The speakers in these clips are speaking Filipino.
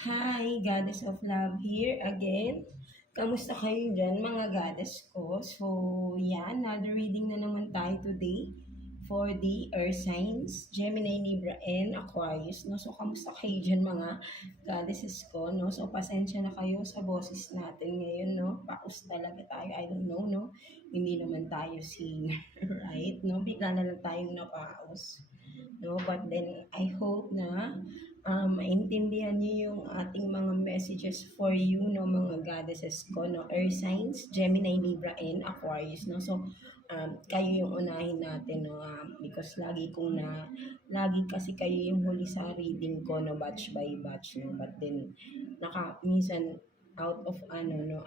Hi, Goddess of Love here again. Kamusta kayo dyan mga goddess ko? So, yan, another reading na naman tayo today for the Earth Signs, Gemini, Libra, and Aquarius. No? So, kamusta kayo dyan mga goddesses ko? No? So, pasensya na kayo sa boses natin ngayon. No? Paus talaga tayo. I don't know, no? Hindi naman tayo singer, right? No? Bigla na lang tayong napaus. No, but then I hope na maintindihan niyo yung ating mga messages for you, no, mga goddesses ko, no, Earth signs, Gemini, Libra, and Aquarius, no. So, kayo yung unahin natin, no, because lagi kasi kayo yung huli sa reading ko, no, batch by batch, no, but then, minsan, out of no,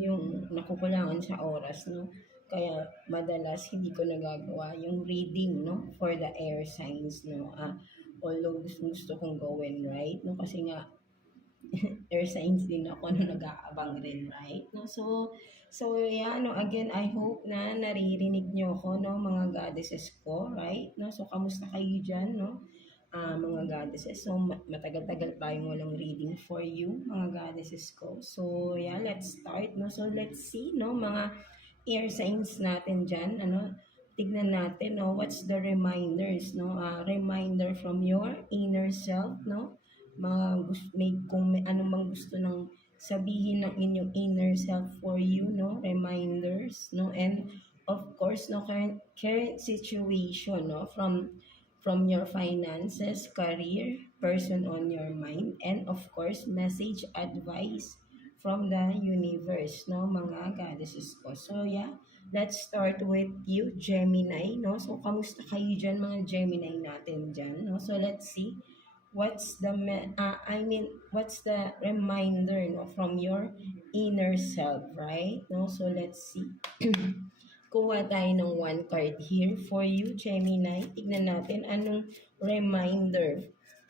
yung nakukulangan sa oras, no, kaya madalas hindi ko nagagawa yung reading, no, for the air signs, no. Although gusto kong gawin, right? No, kasi nga air signs din ako no, nag-aabang rin, right? No, so yeah, no, again, I hope na naririnig niyo ako, no, mga goddesses ko, right? No, so kamusta kayo diyan, no? Mga goddesses. So, matagal-tagal tayong walang reading for you, mga goddesses ko. So, yeah, let's start, no? So, let's see, no, mga air signs natin dyan, ano, tignan natin, no, what's the reminders, no, reminder from your inner self, no, kung may ano mang gusto ng sabihin ng inyong inner self for you, no, reminders, no, and of course, no, current situation, no, from your finances, career, person on your mind, and of course, message, advice from the universe, no, mga goddesses ko. So, yeah, let's start with you, Gemini, no? So, kamusta kayo dyan, mga Gemini natin dyan, no? So, let's see what's the reminder, no, from your inner self, right? No, so let's see. Kuha tayo ng one card here for you, Gemini. Tignan natin anong reminder,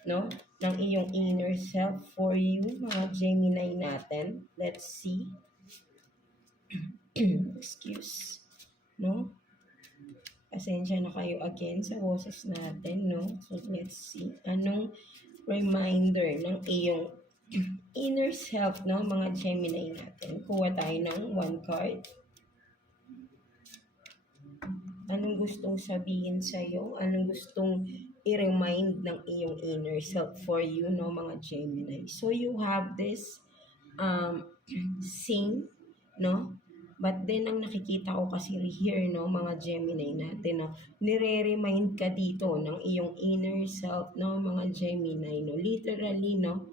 no, ng iyong inner self for you, mga Gemini natin. Let's see. Excuse. No? Pasensya na kayo again sa boses natin, no? So, let's see. Anong reminder ng iyong inner self, no, mga Gemini natin. Kuha tayo ng one card. Anong gustong sabihin sa'yo? Anong gustong i-remind ng iyong inner self for you, no, mga Gemini? So, you have this sing, no? But then, ang nakikita ko kasi here, no, mga Gemini natin, no, nire-remind ka dito ng iyong inner self, no, mga Gemini, no? Literally, no?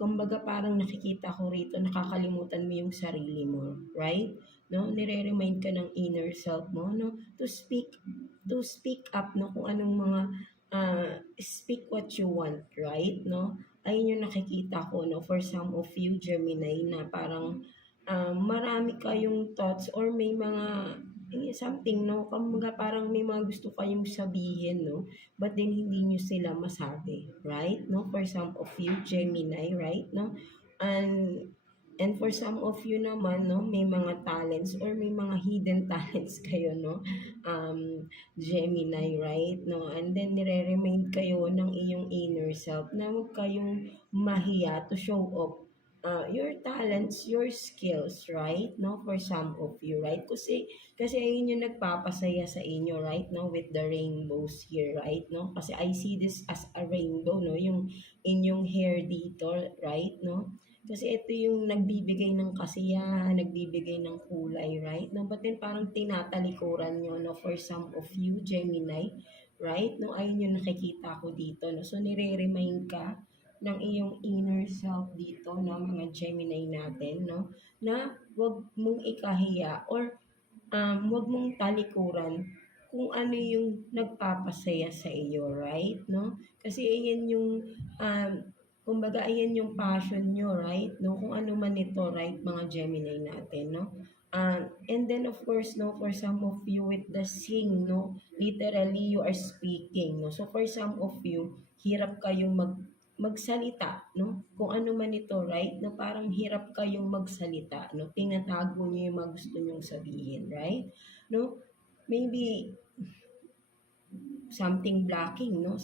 Kumbaga parang nakikita ko rito, nakakalimutan mo yung sarili mo, right? No, nire-remind ka ng inner self mo, no, to speak up, no, kung anong mga speak what you want, right? No, ayun yung nakikita ko, no, for some of you Gemini, na parang marami kayong thoughts or may mga something, no, kumbaga parang may mga gusto kayong sabihin, no, but then hindi nyo sila masabi, right? No, for some of you Gemini, right? No, and for some of you naman, no, may mga talents or may mga hidden talents kayo, no, Gemini, right? No, and then nire-remind kayo ng iyong inner self na huwag kayong mahiya to show off your talents, your skills, right? No, for some of you, right? Kasi ayun yung nagpapasaya sa inyo, right? No, with the rainbows here, right? No, kasi I see this as a rainbow, no, yung inyong hair dito, right? No, kasi ito yung nagbibigay ng kasiyahan, nagbibigay ng kulay, right? No, but then parang tinatalikuran nyo, no, for some of you, Gemini, right? No, ayun yung nakikita ko dito, no. So, nire-remind ka ng iyong inner self dito, no, mga Gemini natin, no, na wag mong ikahiya or wag mong talikuran kung ano yung nagpapasaya sa iyo, right? No? Kasi ayan yung, kumbaga ayan yung passion nyo, right? No? Kung ano man ito, right, mga Gemini natin, no? And then of course, no, for some of you with the sing, no, literally you are speaking, no. So for some of you, hirap kayong magsalita, no? Kung ano man ito, right? No, parang hirap kayong magsalita, no? Tinatago niyo yung mga gusto niyong sabihin, right? No? Maybe something blocking, no?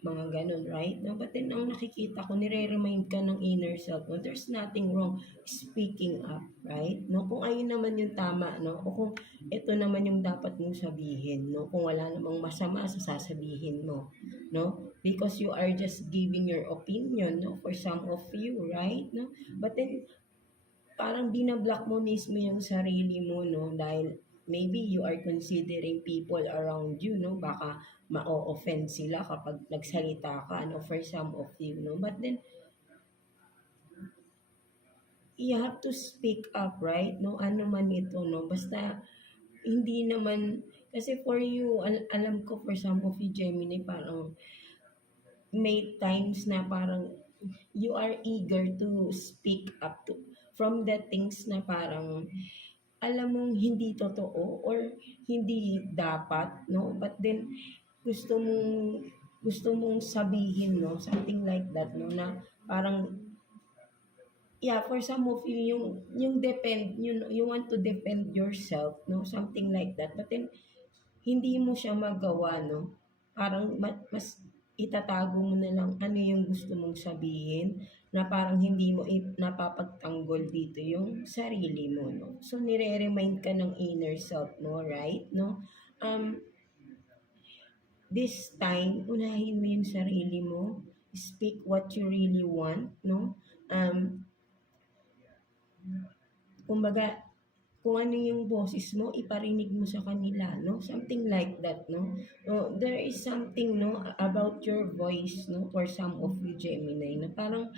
mga ganun, right? No? But then, ang nakikita ko, nire-remind ka ng inner self mo, there's nothing wrong speaking up, right? No? Kung ayun naman yung tama, no? O kung ito naman yung dapat mong sabihin, no? Kung wala namang masama sa sasabihin mo, no? Because you are just giving your opinion, no? For some of you, right? No? But then, parang binablock mo mismo yung sarili mo, no? Dahil maybe you are considering people around you, no? Baka ma-offend sila kapag nagsalita ka, no? For some of you, no? But then, you have to speak up, right? No? Ano man ito, no? Basta, hindi naman, kasi for you, alam ko for some of you, Gemini, parang may times na parang you are eager to speak up to from the things na parang alam mong hindi totoo or hindi dapat, no? But then, gusto mong gusto mong sabihin, no? Something like that, no? Na parang, yeah, for some of you, yung depend, you want to defend yourself, no? Something like that. But then, hindi mo siya magawa, no? Parang mas itatago mo na lang ano yung gusto mong sabihin na parang hindi mo napapagtanggol dito yung sarili mo, no? So, nire-remind ka ng inner self mo, right? No? Um, this time, unahin mo yung sarili mo. Speak what you really want, no? Kumbaga, kung ano yung boses mo, iparinig mo sa kanila, no? Something like that, no? No, there is something, no, about your voice, no, for some of you, Gemini, na parang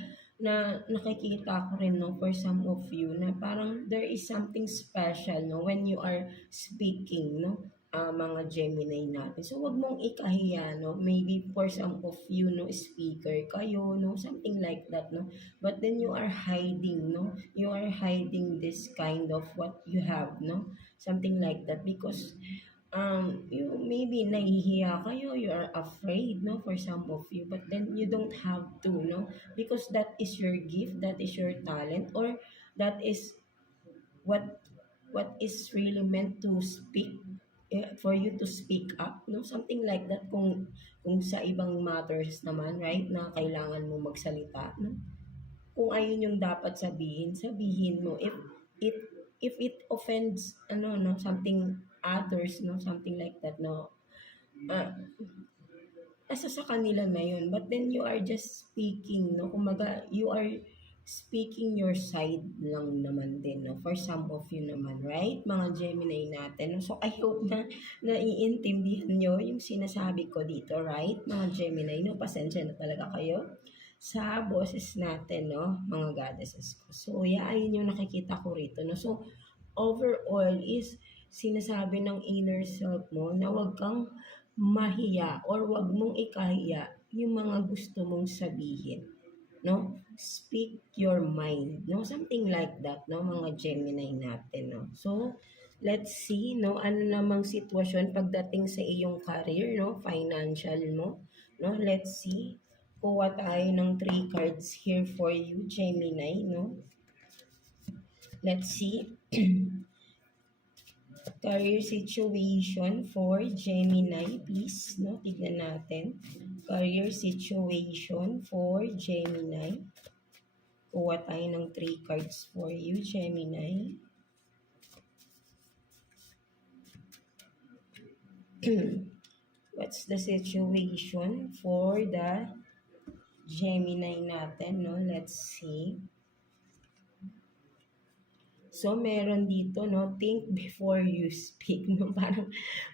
na nakikita ko rin, no, for some of you, na parang there is something special, no, when you are speaking, no, mga Gemini natin. So, wag mong ikahiya, no? Maybe for some of you, no, speaker kayo, no? Something like that, no? But then you are hiding, no? You are hiding this kind of what you have, no? Something like that because you maybe nahihiya kayo, you are afraid, no, for some of you, but then you don't have to, no, because that is your gift, that is your talent, or that is what is really meant to speak, for you to speak up, no, something like that. Kung sa ibang matters naman, right, na kailangan mo magsalita, no, kung ayun yung dapat sabihin, sabihin mo. If if it offends, ano, no, something others, no, something like that, no, uh, nasa sa kanila na yun. But then you are just speaking, no, kumaga you are speaking your side lang naman din, no, for some of you naman, right, mga Gemini natin, no? So I hope na naiintindihan nyo yung sinasabi ko dito, right, mga Gemini, no? Pasensya na talaga kayo sa boses natin, no, mga goddesses ko. So yeah, ayun yung nakikita ko rito, no? So overall is sinasabi ng inner self mo na wag kang mahiya or wag mong ikahiya yung mga gusto mong sabihin, no? Speak your mind, no? Something like that, no, mga Gemini natin, no? So, let's see, no, ano namang sitwasyon pagdating sa iyong career, no, financial mo, no? Let's see. Kuha tayo ng 3 cards here for you, Gemini, no? Let's see. Career situation for Gemini, please, no? Tignan natin. Career situation for Gemini. Kuha tayo ng 3 cards for you, Gemini. What's the situation for the Gemini natin, no? Let's see. So, meron dito, no, think before you speak, no,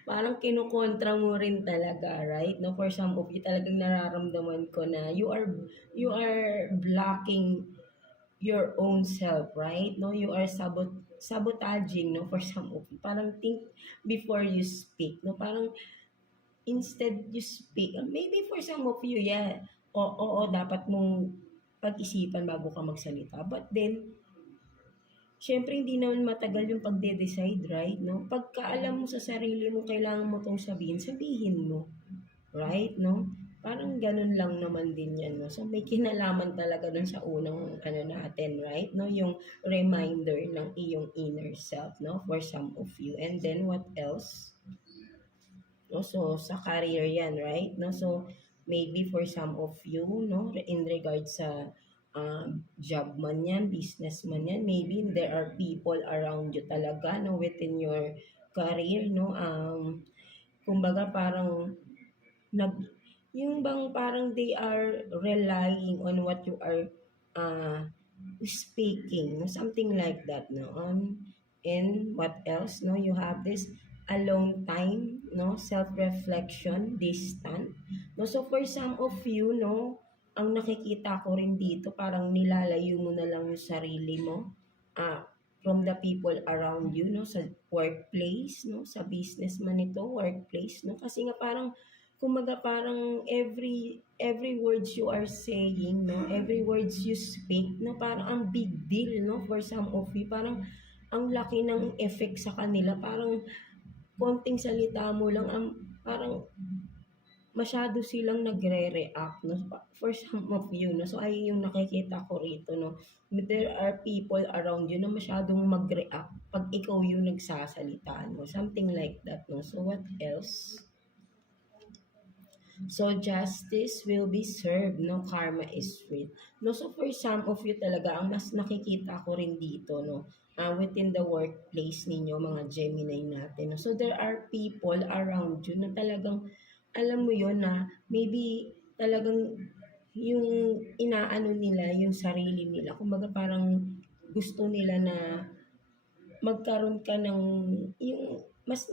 parang kinukontra mo rin talaga, right, no, for some of you, talagang nararamdaman ko na you are blocking your own self, right, no, you are sabotaging, no, for some of you, parang think before you speak, no, parang instead you speak, maybe for some of you, yeah, oo, dapat mong pag-isipan bago ka magsalita, but then, syempre hindi naman matagal yung pagde-decide, right, no? Pagka alam mo sa sarili mo, kailangan mo 'tong sabihin, sabihin mo, right, no? Parang ganun lang naman din 'yan, no? So may kinalaman talaga dun sa unang ano natin, right, no? Yung reminder ng iyong inner self, no? For some of you. And then what else? No? So sa career 'yan, right? No? So maybe for some of you, no, in regards sa job man yan, business man yan, maybe there are people around you talaga, no, within your career, no, kumbaga parang nag yung bang parang they are relying on what you are uh, speaking, no? Something like that, no? And what else, no? You have this alone time, no? Self-reflection, distant. No? So for some of you, no, ang nakikita ko rin dito, parang nilalayo mo na lang yung sarili mo ah, from the people around you, no? Sa workplace, no? Sa business man ito, workplace, no? Kasi nga parang kumbaga parang every words you are saying, no, every words you speak, no, parang ang big deal, no, for some of you, parang ang laki ng effect sa kanila, parang konting salita mo lang, parang masyado silang nagre-react, no, for some of you, no, so ay yung nakikita ko rito, no, there are people around you na masyadong mag-react pag ikaw yung nagsasalita, no, something like that, no, so what else? So justice will be served, no, karma is real. No, so for some of you talaga, ang mas nakikita ko rin dito, no, within the workplace ninyo, mga Gemini natin. No? So there are people around you na talagang, alam mo yon na maybe talagang yung inaano nila, yung sarili nila. Kumbaga parang gusto nila na magkaroon ka ng yung mas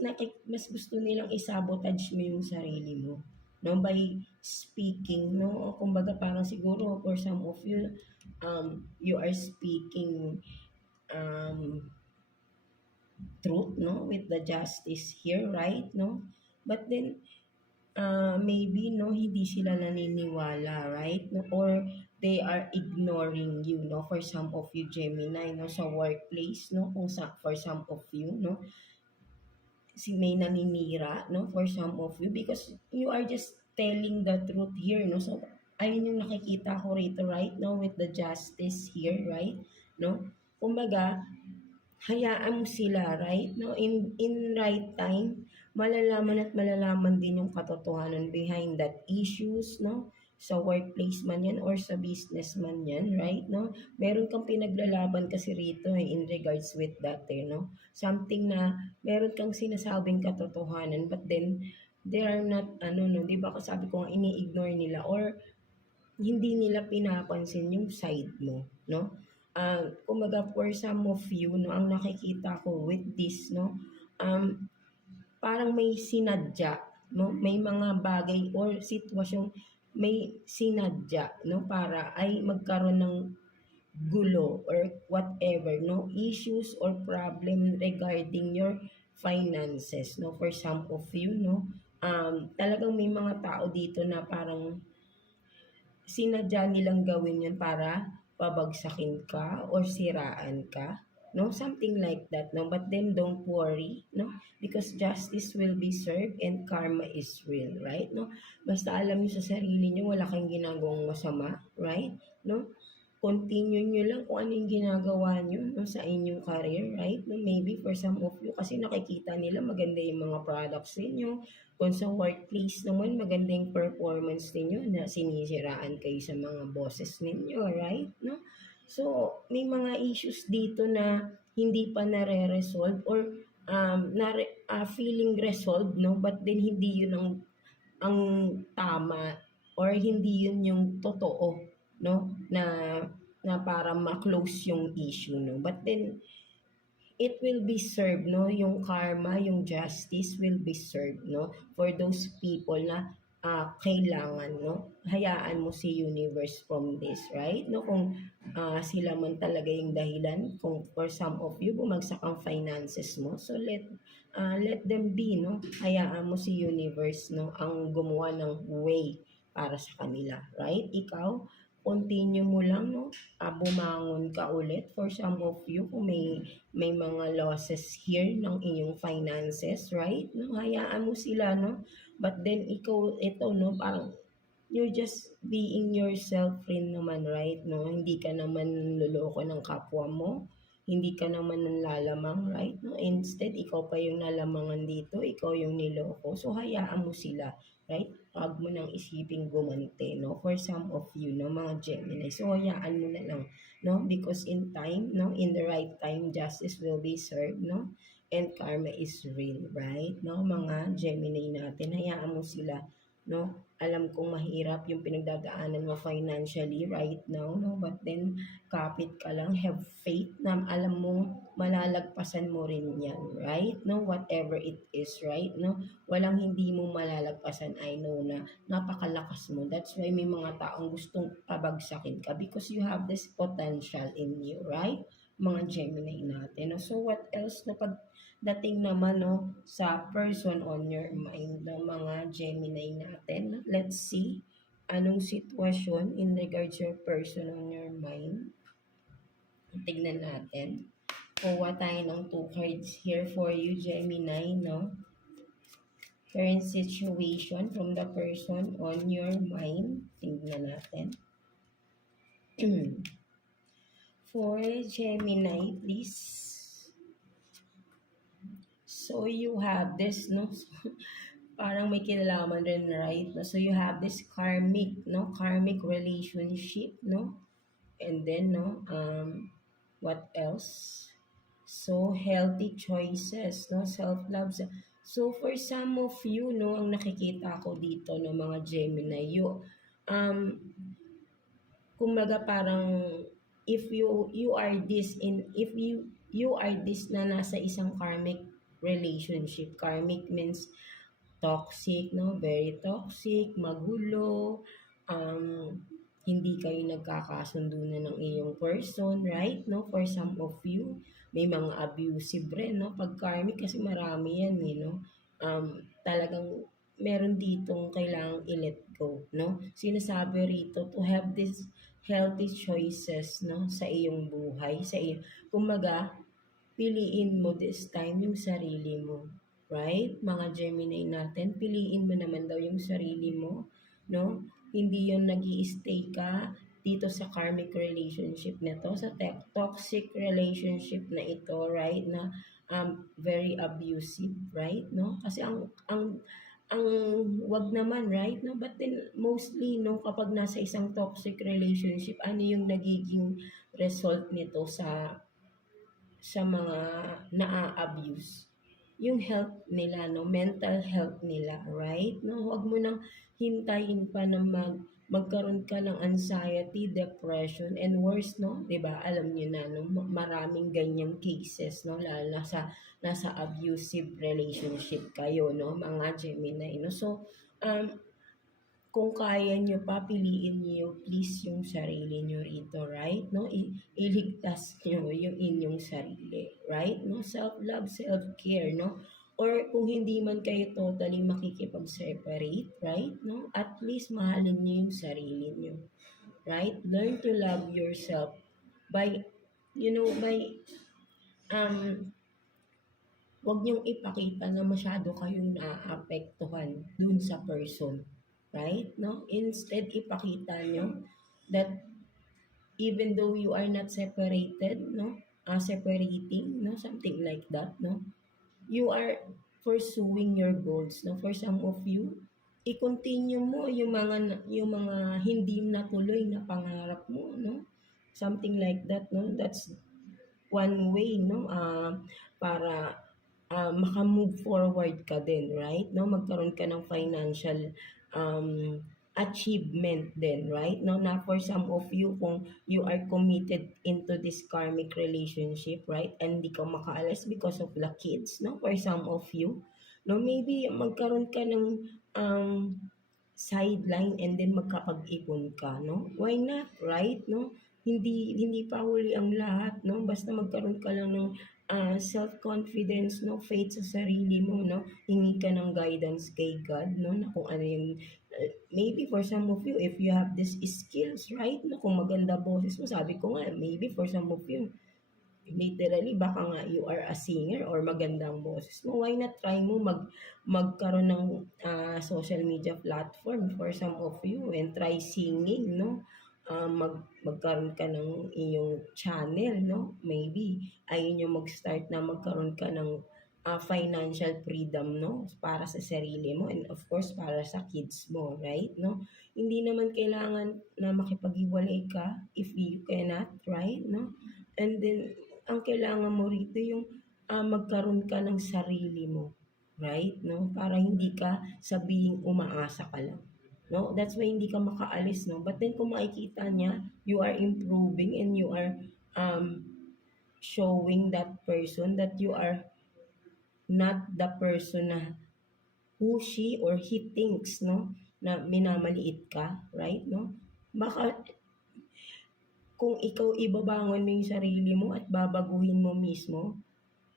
gusto nilang isabotage mo yung sarili mo, no, by speaking, no, kumbaga parang siguro for some of you you are speaking um truth, no, with the justice here, right, no, but then maybe, no, hindi sila naniniwala, right, no, or they are ignoring you, no, for some of you Gemini, no, sa workplace, no, for some of you, no, si may naninira, no, for some of you, because you are just telling the truth here, no, so ayun yung nakikita ko rito, right, no, with the justice here, right, no, kumbaga hayaan mo sila, right, no, in right time malalaman at malalaman din yung katotohanan behind that issues, no, sa workplace man yan or sa business man yan, right, no, meron kang pinaglalaban kasi rito in regards with that, no, something na meron kang sinasabing katotohanan but then they are not, ano, no, di ba sabi ko nga ini-ignore nila or hindi nila pinapansin yung side mo, no? Kumbaga for some of you, no, ang nakikita ko with this, no, parang may sinadya, no? May mga bagay or sitwasyon may sinadya, no, para ay magkaroon ng gulo or whatever, no, issues or problem regarding your finances, no, for some of you, no, talagang may mga tao dito na parang sinadya nilang gawin yun para pabagsakin ka or siraan ka, no, something like that, no, but then don't worry, no, because justice will be served and karma is real, right, no, basta alam niyo sa sarili niyo wala kayong ginagawang masama, right, no, continue nyo lang kung ano yung ginagawa nyo, no, sa inyong career, right? No, maybe for some of you, kasi nakikita nila maganda yung mga products ninyo. Kung sa workplace naman, maganda yung performance ninyo na sinisiraan kayo sa mga bosses ninyo, right? No? So, may mga issues dito na hindi pa nare-resolve or feeling resolved, no? But then hindi yun ang tama or hindi yun yung totoo, no, na para ma-close yung issue, no, but then it will be served, no, yung karma, yung justice will be served, no, for those people na kailangan, no, hayaan mo si universe from this, right, no, kung sila man talaga yung dahilan, kung for some of you bumagsak ang finances mo, so let them be, no, hayaan mo si universe, no, ang gumawa ng way para sa kanila, right, ikaw continue mo lang, no, bumangon ka ulit for some of you kung may mga losses here ng iyong finances, right, no, hayaan mo sila, no, but then ikaw ito, no, parang you're just being yourself rin naman, right, no, hindi ka naman luloko ng kapwa mo, hindi ka naman nanlalamang, right, no, instead ikaw pa yung nalamangan dito, ikaw yung niloko, so hayaan mo sila, right? Huwag mo nang isiping gumante, no? For some of you, no, mga Gemini. So, hayaan mo na lang, no? Because in time, no, in the right time, justice will be served, no? And karma is real, right? No, mga Gemini natin, hayaan mo sila, no? Alam kong mahirap yung pinagdadaanan mo financially right now, no? But then, kapit ka lang, have faith na alam mong malalagpasan mo rin yan, right? No, whatever it is, right? No, walang hindi mo malalagpasan. I know na napakalakas mo. That's why may mga taong gustong pabagsakin ka because you have this potential in you, right? Mga Gemini natin. No? So, what else na pagdating naman no, sa person on your mind ng mga Gemini natin? No? Let's see anong sitwasyon in regards your person on your mind. Tignan natin. Kuha tayo ng 2 cards here for you, Gemini, no? Current situation from the person on your mind. Tingnan natin. For Gemini, please. So, you have this, no? Parang may kinalaman rin, right? So, you have this karmic, no? Karmic relationship, no? And then, no? What else? So, healthy choices, no? Self-love. So, for some of you, no, ang nakikita ko dito, no, mga Gemini, kumbaga parang, if you are this na nasa isang karmic relationship. Karmic means toxic, no? Very toxic, magulo, hindi kayo nagkakasundo na ng iyong person, right? No? For some of you, may mga abusive rin, no? Pag karmic kasi marami yan, no? Talagang meron ditong kailangang i-let go, no? Sinasabi rito to have this healthy choices, no? Sa iyong buhay, sa iyong, kumaga, piliin mo this time yung sarili mo. Right? Mga Gemini natin, piliin mo naman daw yung sarili mo, no? Hindi yung nag-i-stay ka dito sa karmic relationship na to, sa toxic relationship na ito, right? Na very abusive, right? No? Kasi ang wag naman, right? No? But then mostly no kapag nasa isang toxic relationship, ano yung nagiging result nito sa mga naa-abuse? Yung health nila, no? Mental health nila, right? No? Huwag mo nang hintayin pa na magkaroon ka ng anxiety, depression, and worse, no? 'Di ba? Alam niyo na, no? Maraming ganyang cases, no? Lalo na nasa abusive relationship kayo, no? Mga Gemini, no? So, kung kaya nyo pa, piliin nyo please yung sarili nyo rito, right? No? Iligtas nyo yung inyong sarili, right? No? Self-love, self-care, no? Or kung hindi man kayo totally makikipag-separate, right? No? At least mahalin nyo yung sarili nyo, right? Learn to love yourself by, wag niyong ipakita na masyado kayong naaapektuhan dun sa person. Right? No? Instead, ipakita nyo that even though you are not separated, no? Separating, no? Something like that, no? You are pursuing your goals, no? For some of you, i-continue mo yung mga hindi natuloy na pangarap mo, no? Something like that, no? That's one way, no? Para maka-move forward ka din, right? No, magkaroon ka ng financial achievement din, right? No, na for some of you, kung you are committed into this karmic relationship, right? And hindi ka makaalis because of the kids, no? For some of you, no, maybe magkaroon ka ng sideline and then magkapag-ipon ka, no? Why not, right? No? Hindi pa huli ang lahat, no? Basta magkaroon ka lang ng self-confidence, no? Faith sa sarili mo, no? Hingi ka ng guidance kay God, no? Na kung ano yung, maybe for some of you, if you have these skills, right? No? Kung maganda boses mo, sabi ko nga, maybe for some of you, literally, baka nga you are a singer or magandang boses mo. Why not try mo magkaroon ng social media platform for some of you and try singing, no? Magkaroon ka ng iyong channel, no? Maybe, ayun yung mag-start na magkaroon ka ng financial freedom, no? Para sa sarili mo and of course para sa kids mo, right? No? Hindi naman kailangan na makipag-iwalay ka if you cannot, right? No? And then ang kailangan mo rito yung magkaroon ka ng sarili mo, right? No? Para hindi ka sabihing umaasa ka lang. No? That's why hindi ka makaalis, no? But then kung makikita niya, you are improving and you are um, showing that person that you are not the person na who she or he thinks, no, na minamaliit ka, right, no? Baka kung ikaw ibabangon mo yung sarili mo at babaguhin mo mismo,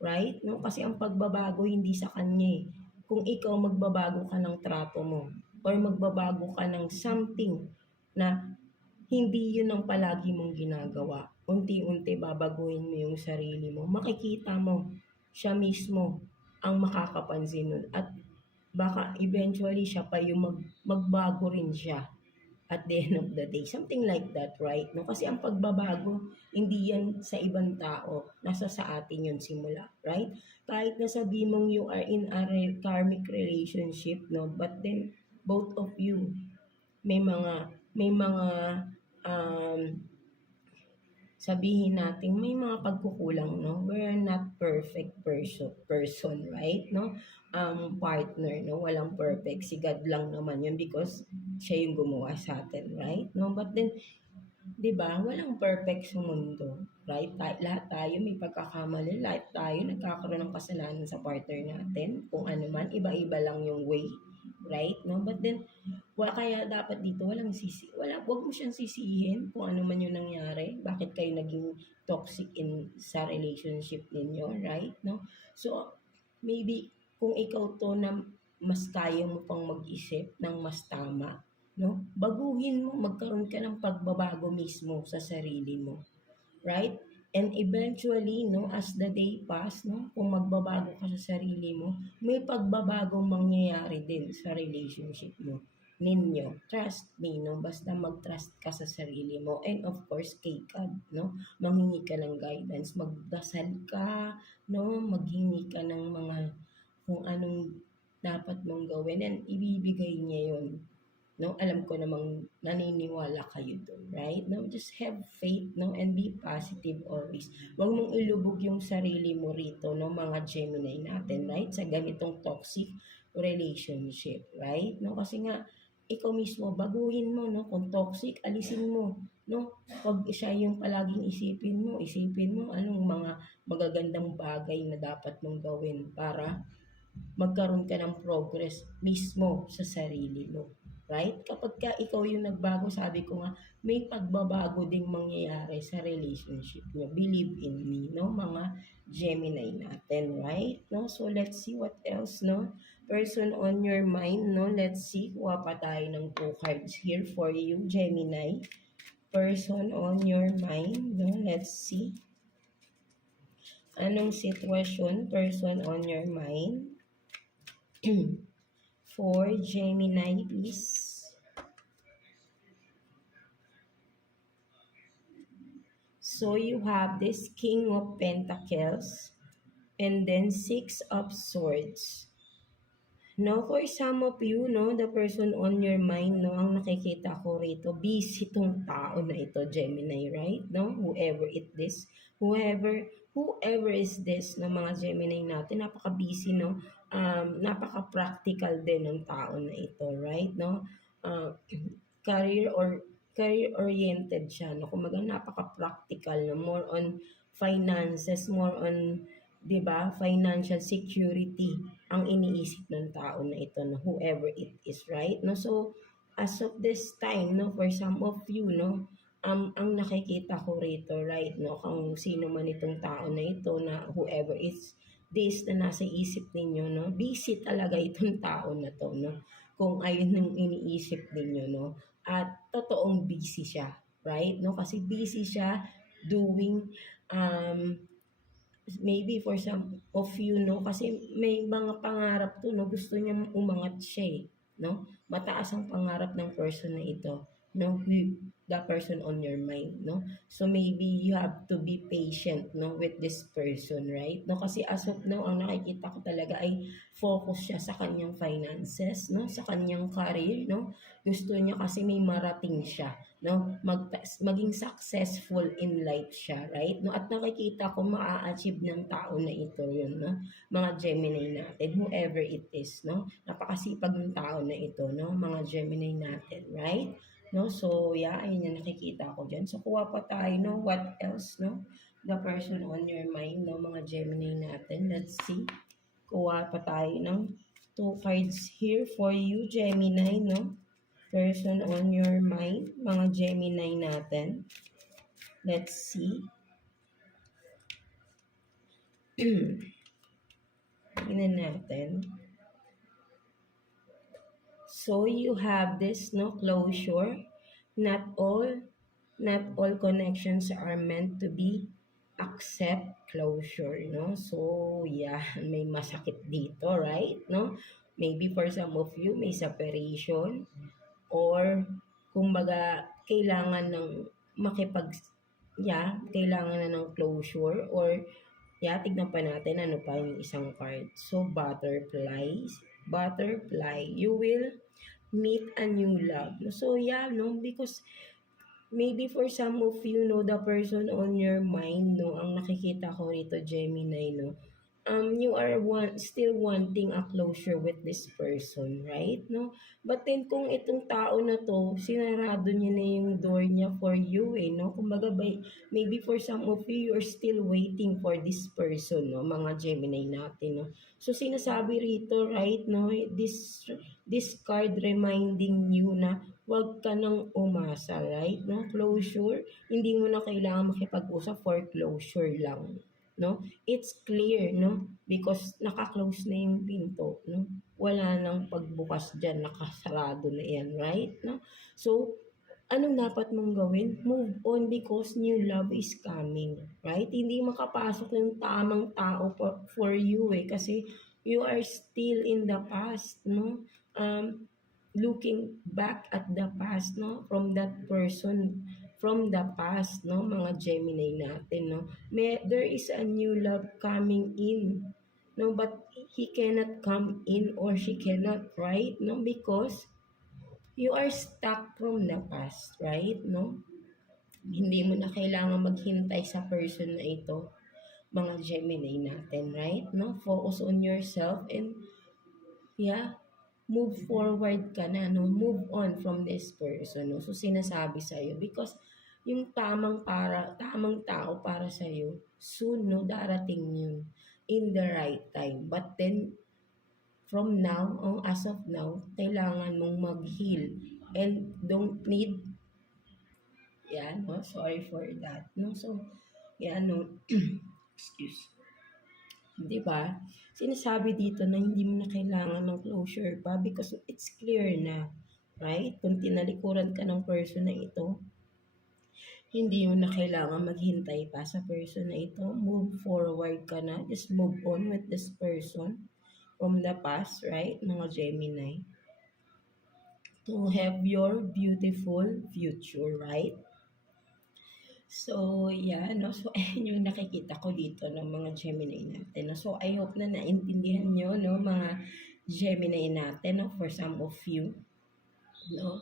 right, no? Kasi ang pagbabago hindi sa kanya eh. Kung ikaw magbabago ka ng trato mo or magbabago ka ng something na hindi yun ang palagi mong ginagawa, unti-unti babaguhin mo yung sarili mo, makikita mo siya mismo ang makakapansin nun at baka eventually siya pa yung magbago rin siya at the end of the day. Something like that, right? No? Kasi ang pagbabago, hindi yan sa ibang tao. Nasa sa atin yun simula, right? Kahit na sabi mong you are in a karmic relationship, no? But then, both of you, may mga um, sabihin natin may mga pagkukulang, no? We're not perfect person, right? No? Partner, no? Walang perfect. Si God lang naman yun because siya yung gumawa sa atin, right? No? But then, di ba, walang perfect sa mundo, right? Lahat tayo may pagkakamali, lahat tayo nagkakaroon ng kasalanan sa partner natin. Kung ano man, iba-iba lang yung way, right? No? But then, kaya dapat dito wag mo siyang sisihin kung ano man yung nangyari, bakit kayo naging toxic sa relationship ninyo, right? No? So, maybe kung ikaw to na mas kaya mo pang mag-isip ng mas tama, no? Baguhin mo, magkaroon ka ng pagbabago mismo sa sarili mo, right? And eventually, no, as the day pass, no, kung magbabago ka sa sarili mo, may pagbabagong mangyayari din sa relationship mo ninyo. Trust me, no, basta mag-trust ka sa sarili mo. And of course, kay God, no, manghingi ka ng guidance, magdasal ka, no, maghingi ka ng mga kung anong dapat mong gawin and ibibigay niya yon, no? Alam ko namang naniniwala kayo doon, right? No, just have faith, no, and be positive always. Huwag mong ilubog yung sarili mo rito, no, mga Gemini natin, right? Sa ganitong toxic relationship, right? No, kasi nga ikaw mismo baguhin mo, no? Kung toxic, alisin mo, no? Pag siya yung palaging isipin mo anong mga magagandang bagay na dapat mong gawin para magkaroon ka ng progress mismo sa sarili mo. Right? Kapag ka ikaw yung nagbago, sabi ko nga, may pagbabago ding mangyayari sa relationship nyo. Believe in me, no? Mga Gemini natin, right? No? So, let's see what else, no? Person on your mind, no? Let's see. Kuha pa tayo ng 2 cards here for you, Gemini. Person on your mind, no? Let's see. Anong sitwasyon, person on your mind? For Gemini, please. So you have this King of Pentacles and then 6 of Swords. No, for some of you, no, the person on your mind, no, ang nakikita ko rito, busy tong tao na ito, Gemini, right? No, whoever is this, no, mga Gemini natin, napaka-busy, no, napaka-practical din ng tao na ito, right? No, career oriented siya, no, kumaga napaka-practical, no, more on finances, more on, 'di ba, financial security ang iniisip ng tao na ito, no, whoever it is, right? No, so as of this time, no, for some of you, no, ang nakikita ko rito, right, no, kung sino man itong tao na ito na whoever is this na nasa isip ninyo, no, busy talaga itong tao na to, no, kung ayun ang iniisip ninyo, no, at totoong busy siya, right, no, kasi busy siya doing maybe for some of you, no, kasi may mga pangarap to, no, gusto niya umangat siya, no, mataas ang pangarap ng person na ito, no, with the person on your mind, no? So maybe you have to be patient, no, with this person, right? No, kasi as of now, ang nakikita ko talaga ay focus siya sa kanyang finances, no, sa kanyang career, no? Gusto niya kasi may marating siya, no? Maging successful in life siya, right? No, at nakikita ko maa-achieve ng tao na ito yun, no? Mga Gemini natin, whoever it is, no? Napakasipag ng tao na ito, no? Mga Gemini natin, right? No? So, yeah, ayun yung nakikita ko dyan. So, kuha pa tayo, no? What else, no? The person on your mind, no? Mga Gemini natin. Let's see. Kuha pa tayo ng 2 cards here for you, Gemini, no? Person on your mind, mga Gemini natin. Let's see. Tingnan natin. So, you have this, no? Closure. Not all connections are meant to be accept closure, no? So, yeah, may masakit dito, right? No? Maybe for some of you, may separation or kumbaga kailangan ng kailangan na ng closure or tignan pa natin ano pa yung isang card. So, butterfly, you will meet a new love. So, no, because maybe for some of you, no, the person on your mind, no, ang nakikita ko rito, Gemini, no, you are still wanting a closure with this person, right? No? But then kung itong tao na to, sinarado niya na yung door niya for you, no? Kumbaga, maybe for some of you, you're still waiting for this person, no? Mga Gemini natin, no? So, sinasabi rito, right, no? This card reminding you na huwag ka nang umasa, right? No? Closure, hindi mo na kailangan makipag-usap for closure lang, no? It's clear, no? Because naka-close na yung pinto, no? Wala nang pagbukas dyan, nakasarado na yan, right? No? So, anong dapat mong gawin? Move on because new love is coming, right? Hindi makapasok yung tamang tao for you, kasi you are still in the past, no? Looking back at the past, no, from that person from the past, no, mga Gemini natin, no, there is a new love coming in, no, but he cannot come in or she cannot, right? No, because you are stuck from the past, right? No, hindi mo na kailangan maghintay sa person na ito, mga Gemini natin, right? No, focus on yourself and move forward ka na, no? Move on from this person, no? So, sinasabi sa'yo because yung tamang tao para sa'yo, soon, no? Darating yun in the right time. But then, from now, as of now, kailangan mong mag-heal and don't need, no? Sorry for that, no? So, no? Excuse. 'Di ba? Sinasabi dito na hindi mo na kailangan ng closure pa because it's clear na, right? Kung tinalikuran ka ng person na ito, hindi mo na kailangan maghintay pa sa person na ito. Move forward ka na. Just move on with this person from the past, right? Mga Gemini. To have your beautiful future, right? So, no? So, ayun yung nakikita ko dito ng mga Gemini natin. No? So, I hope na naintindihan nyo, no? Mga Gemini natin, no? For some of you, no?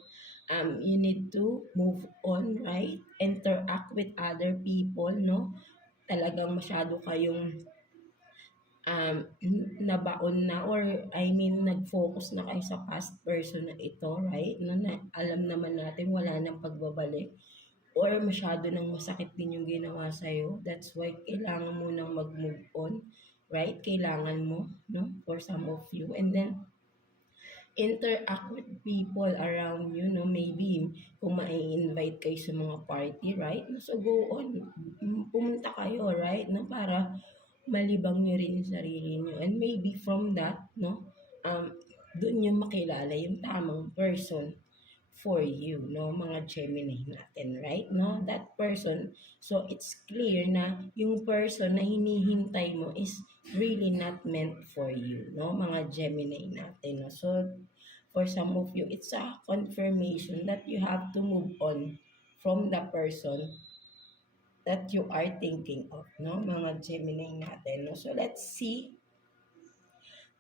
You need to move on, right? Interact with other people, no? Talagang masyado kayong nabaon na or nag-focus na kayo sa past person na ito, right? No, na alam naman natin wala nang pagbabalik or masyado nang masakit din yung ginawa sa'yo. That's why kailangan mo nang mag-move on, right? Kailangan mo, no? For some of you. And then, interact with people around you, no? Maybe kung mai-invite kayo sa mga party, right? So, go on. Pumunta kayo, right? No? Para malibang nyo rin yung sarili nyo. And maybe from that, no? Doon nyo makilala yung tamang person for you, no, mga Gemini natin, right? No, that person, so it's clear na yung person na hinihintay mo is really not meant for you, no, mga Gemini natin, no. So, for some of you, it's a confirmation that you have to move on from the person that you are thinking of, no? Mga Gemini natin, no? So, let's see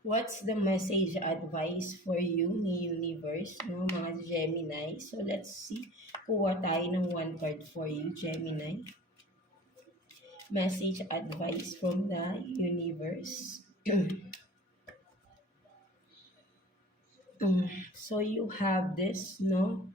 what's the message advice for you ni Universe, no? Mga Gemini. So, let's see. Kuha tayo ng one card for you, Gemini. Message advice from the universe. So you have this, no?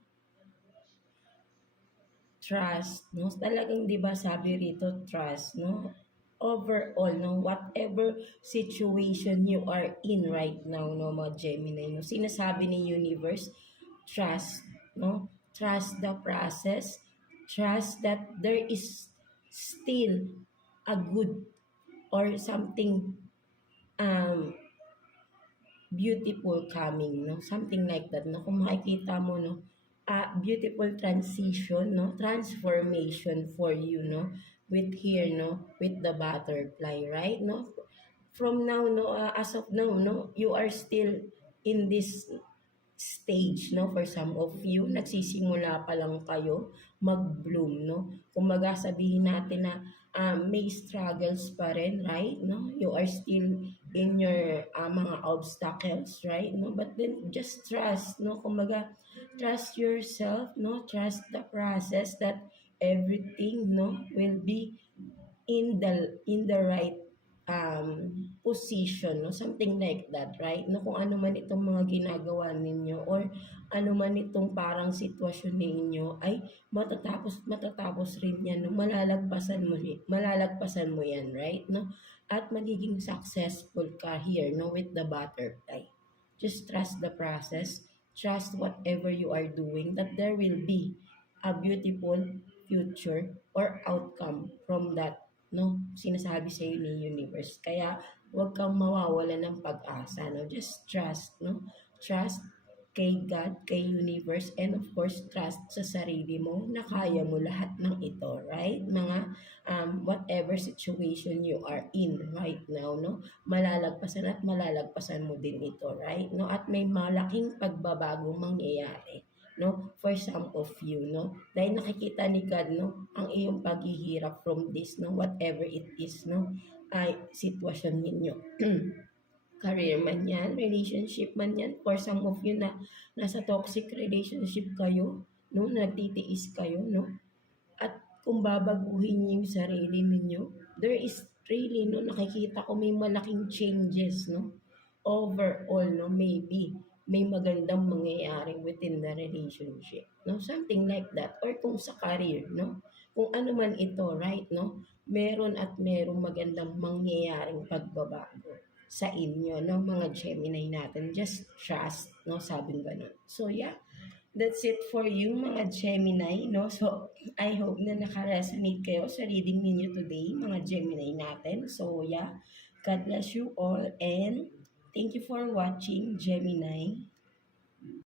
Trust, no? Talagang 'di ba sabi rito trust, no? Overall, no, whatever situation you are in right now, no, mga Gemini, no, sinasabi ni universe, trust, no? Trust the process. Trust that there is still a good or something um beautiful coming, no? Something like that, no? Kung makikita mo, no? Beautiful transition, no? Transformation for you, no? With here, no? With the butterfly, right? No? From now, no? As of now, no? You are still in this stage, no? For some of you, nagsisimula pa lang kayo mag-bloom, no? Kumbaga sabihin natin na may struggles pa rin, right? No? You are still in your mga obstacles, right? No? But then just trust, no? Kumbaga trust yourself, no? Trust the process that everything, no, will be in the right position, no? Something like that, right? No, kung ano man itong mga ginagawa ninyo or ano man itong parang sitwasyon ninyo ay matatapos rin yan, no? Malalagpasan mo yan, right? No? At magiging successful ka here, no, with the butterfly. Just trust the process, trust whatever you are doing, that there will be a beautiful future or outcome from that, no, sinasabi sa iyo ni universe. Kaya huwag kang mawawala ng pag-asa, no? Just trust, no? Trust kay God, kay universe, and of course trust sa sarili mo na kaya mo lahat ng ito, right? Mga whatever situation you are in right now, no? Malalagpasan mo din ito, right? No? At may malaking pagbabago mangyayari, no, for some of you, no, dahil nakikita ni God, no, ang iyong paghihirap from this, no, whatever it is, no, ay sitwasyon ninyo. Career man yan, relationship man yan, for some of you na nasa toxic relationship kayo, no, nagtitiis kayo, no, at kung babaguhin niyo yung sarili ninyo, there is really, no, nakikita ko may malaking changes, no, overall, no, maybe may magandang mangyayari within the relationship, no? Something like that. Or kung sa career, no? Kung ano man ito, right, no? Meron at merong magandang mangyayaring pagbabago sa inyo, no? Mga Gemini natin. Just trust, no? Sabing ganun. So, yeah. That's it for you, mga Gemini, no? So, I hope na naka-resonate kayo sa reading ninyo today, mga Gemini natin. So, yeah. God bless you all and thank you for watching, Gemini.